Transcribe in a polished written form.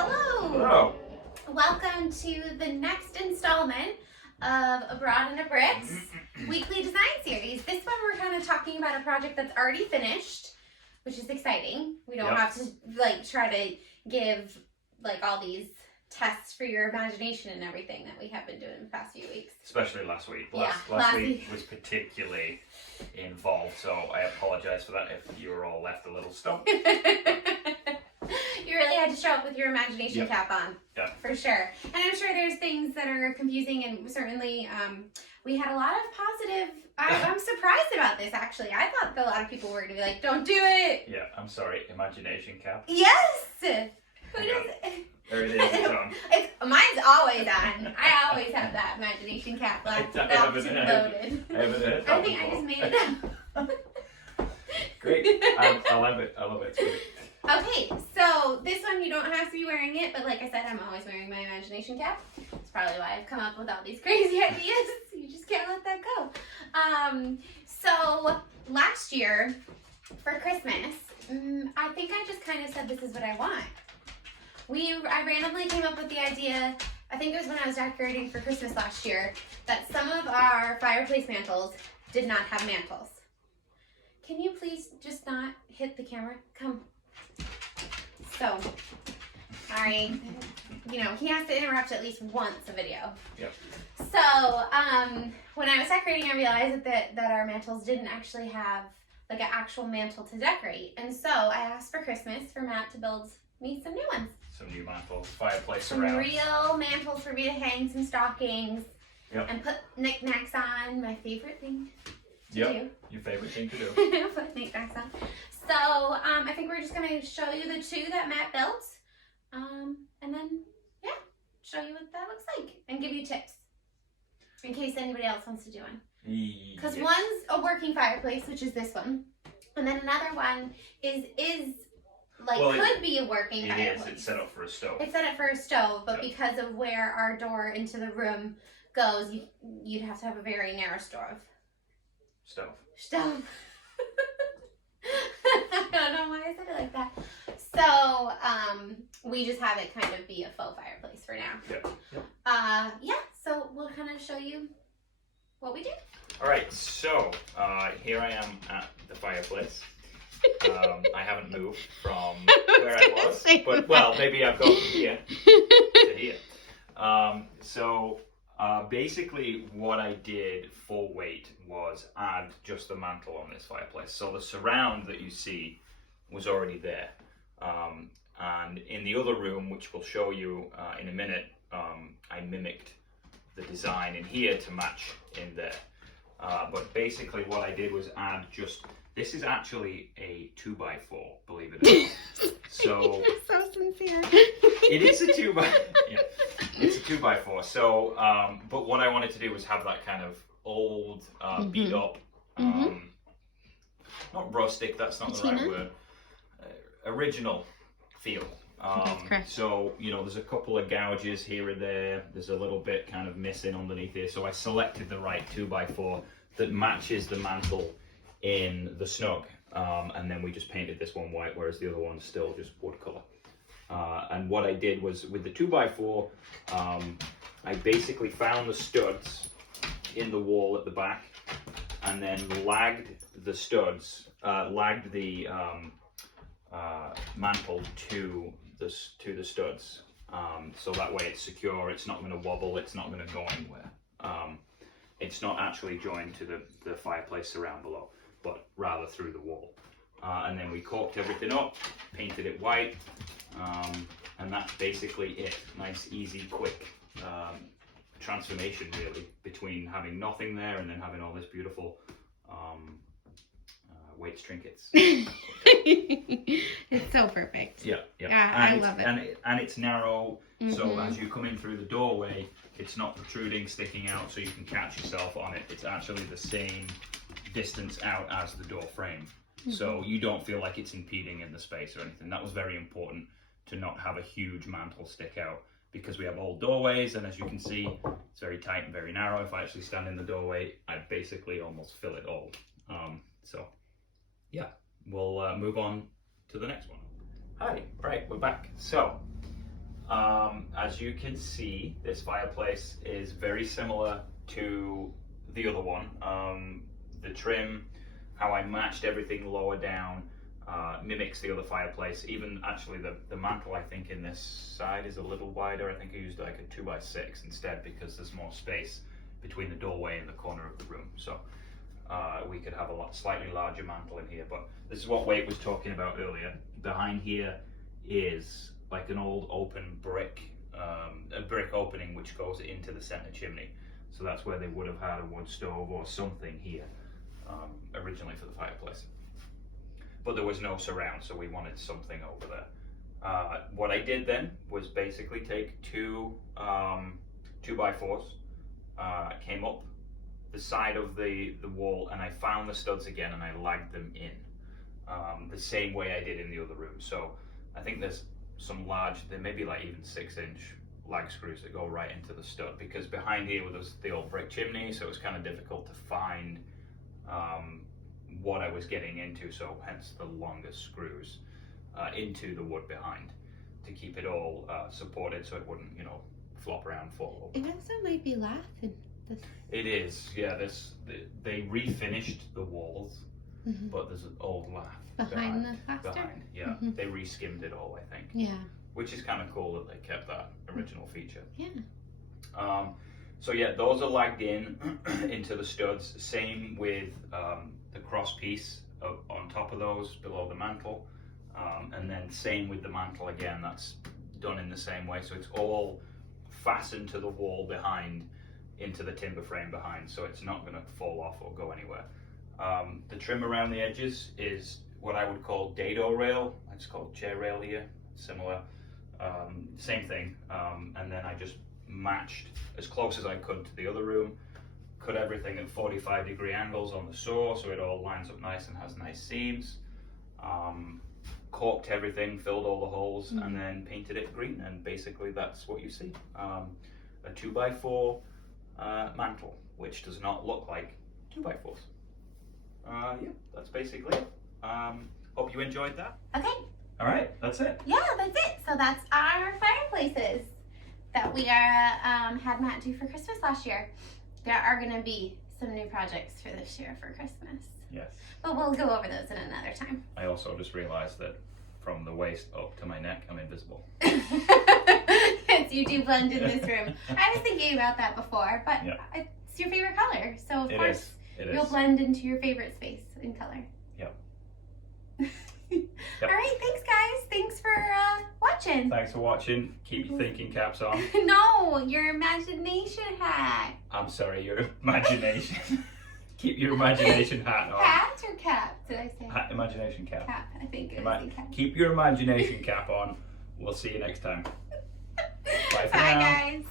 Hello! Hello! Welcome to the next installment of Abroad in a Bricks weekly design series. This one we're kind of talking about a project that's already finished, which is exciting. We don't have to try to give all these tests for your imagination and everything that we have been doing the past few weeks. Especially last week. Last week was particularly involved, so I apologize for that if you were all left a little stumped. You really had to show up with your imagination cap on. Yeah. For sure. And I'm sure there's things that are confusing, and certainly we had a lot of positive... I'm surprised about this, actually. I thought that a lot of people were going to be like, don't do it! Yeah, I'm sorry. Imagination cap. Yes! Who does it? There it is. It's on. Mine's always on. I always have that imagination cap locked and loaded. I think I just made it up. Great. I love it. It's great. Okay, so this one you don't have to be wearing it, but like I said, I'm always wearing my imagination cap. That's probably why I've come up with all these crazy ideas. You just can't let that go. So last year for Christmas, I think I just kind of said this is what I want. I randomly came up with the idea, I think it was when I was decorating for Christmas last year, that some of our fireplace mantles did not have mantles. Can you please just not hit the camera? Come. So, sorry, he has to interrupt at least once a video. Yep. So, when I was decorating, I realized that our mantles didn't actually have an actual mantle to decorate. And so I asked for Christmas for Matt to build me some new ones. Some new mantles, fireplace some around. Real mantles for me to hang some stockings and put knickknacks on. My favorite thing to do. Your favorite thing to do. Put knickknacks on. So I think we're just going to show you the two that Matt built. And then, show you what that looks like. And give you tips. In case anybody else wants to do one. Because one's a working fireplace, which is this one. And then another one could be a working fireplace. It is. It's set up for a stove. It's set up for a stove, but because of where our door into the room goes, you'd have to have a very narrow stove. Stove. I don't know why I said it like that. So, we just have it kind of be a faux fireplace for now. So we'll kind of show you what we did. All right, so here I am at the fireplace. I haven't moved from where I was, but maybe I've gone from here to here. Basically what I did for weight was add just the mantle on this fireplace. So the surround that you see was already there. And in the other room, which we'll show you in a minute, I mimicked the design in here to match in there. But basically what I did was add this is actually a 2x4, believe it or not. So you're so sincere. It is a 2x4. It's a 2x4. So, but what I wanted to do was have that kind of old, beat up, not rustic. That's not the right word. Original feel. That's correct. So there's a couple of gouges here and there. There's a little bit kind of missing underneath here. So I selected the right 2x4 that matches the mantle in the snug, and then we just painted this one white, whereas the other one's still just wood color. And what I did was with the 2x4, I basically found the studs in the wall at the back, and then lagged the studs, lagged the mantle to the studs, so that way it's secure. It's not going to wobble. It's not going to go anywhere. It's not actually joined to the fireplace surround below, but rather through the wall. And then we caulked everything up, painted it white, and that's basically it. Nice, easy, quick transformation, really, between having nothing there and then having all this beautiful weights trinkets. It's so perfect. Yeah. I love it. And it's narrow, so as you come in through the doorway, it's not protruding, sticking out, so you can catch yourself on it. It's actually the same distance out as the door frame. So you don't feel like it's impeding in the space or anything. That was very important, to not have a huge mantle stick out, because we have old doorways, and as you can see, it's very tight and very narrow. If I actually stand in the doorway, I basically almost fill it all. We'll move on to the next one. Hi, right, we're back. So As you can see, this fireplace is very similar to the other one. The trim, how I matched everything lower down, mimics the other fireplace. Even actually the mantle, I think, in this side is a little wider. I think I used like a 2x6 instead because there's more space between the doorway and the corner of the room. So we could have a slightly larger mantle in here. But this is what Wade was talking about earlier. Behind here is like an old open brick, a brick opening which goes into the center chimney. So that's where they would have had a wood stove or something here originally for the fireplace. But there was no surround, so we wanted something over there. What I did then was basically take two 2x4s, came up the side of the wall, and I found the studs again and I lagged them in the same way I did in the other room. So I think there's some large, there may be like even 6-inch lag screws that go right into the stud, because behind here was the old brick chimney, so it was kind of difficult to find what I was getting into, so hence the longest screws into the wood behind to keep it all supported so it wouldn't, you know, flop around, fall over. It also might be lath. It is, yeah. They refinished the walls, but there's an old lath behind the plaster. Behind, yeah. They re-skimmed it all, I think. Yeah. Which is kind of cool that they kept that original feature. Yeah. So yeah, those are lagged in into the studs. Same with the cross piece on top of those below the mantle, and then same with the mantle again. That's done in the same way. So it's all fastened to the wall behind, into the timber frame behind, so it's not going to fall off or go anywhere. The trim around the edges is what I would call dado rail. It's called chair rail here, similar. Same thing, and then I just matched as close as I could to the other room, cut everything at 45-degree angles on the saw so it all lines up nice and has nice seams, caulked everything, filled all the holes, and then painted it green, and basically that's what you see. A 2x4 mantle, which does not look like 2x4s. Yeah, that's basically it. Hope you enjoyed that. Okay. All right, that's it. Yeah, that's it. So that's our fireplaces that we had Matt do for Christmas last year. There are going to be some new projects for this year for Christmas. Yes. But we'll go over those in another time. I also just realized that from the waist up to my neck, I'm invisible. Yes, you do blend in this room. I was thinking about that before, but it's your favorite color. So, of course, you'll blend into your favorite space in color. Yep. All right, thanks, guys. Thanks for watching. Thanks for watching. Keep your thinking caps on. No, your imagination hat. I'm sorry, your imagination. Keep your imagination hat on. Hat or cap, did I say? Imagination cap. Cap, I think it was cap. Keep your imagination cap on. We'll see you next time. Bye for now. Bye, guys.